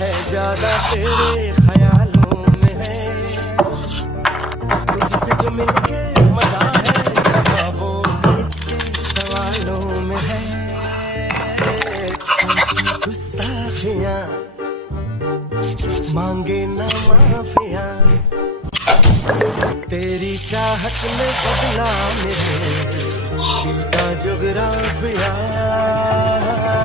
है ज्यादा तेरे ख्यालों में है, तुझसे जो मिलके मजा है ख्वाबों के सवालों में है। गुस्ताखियाँ मांगे ना माफिया, तेरी चाहत में बदला मेरे दिल का जुगराफिया।